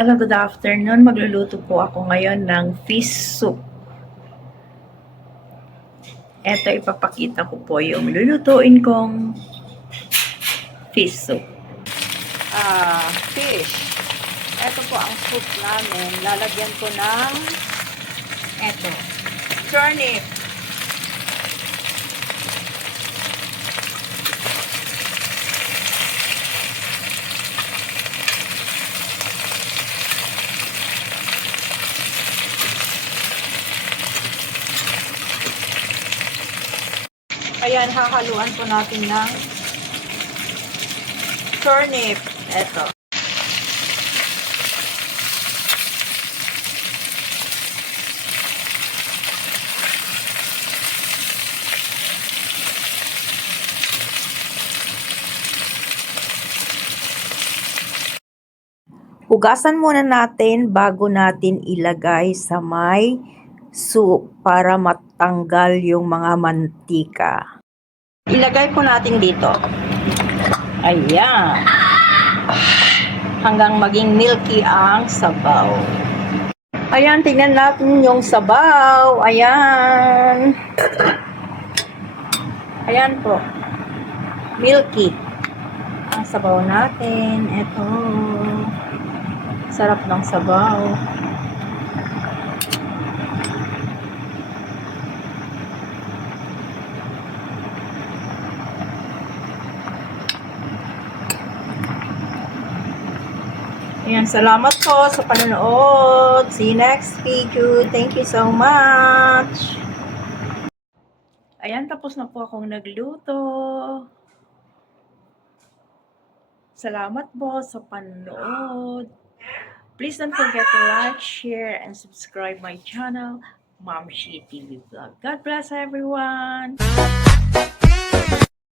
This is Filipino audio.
Hello, good afternoon. Magluluto po ako ngayon ng fish soup. Ito, ipapakita ko po yung lulutuin kong fish soup. Fish. Ito po ang soup namin. Lalagyan ko ng turnip. Ayan, hahaluan po natin ng turnip. Ito. Hugasan muna natin bago natin ilagay sa may soup para matanggal yung mga mantika. Ilagay po natin dito. Ayan. Hanggang maging milky ang sabaw. Ayan, tingnan natin yung sabaw. Ayan. Ayan po. Milky. Ang sabaw natin. Ito. Sarap ng sabaw. Ayan, salamat po sa panonood. See you next video. Thank you so much. Ayan, tapos na po akong nagluto. Salamat po sa panonood. Please don't forget to like, share, and subscribe my channel, Mom She TV Vlog. God bless everyone!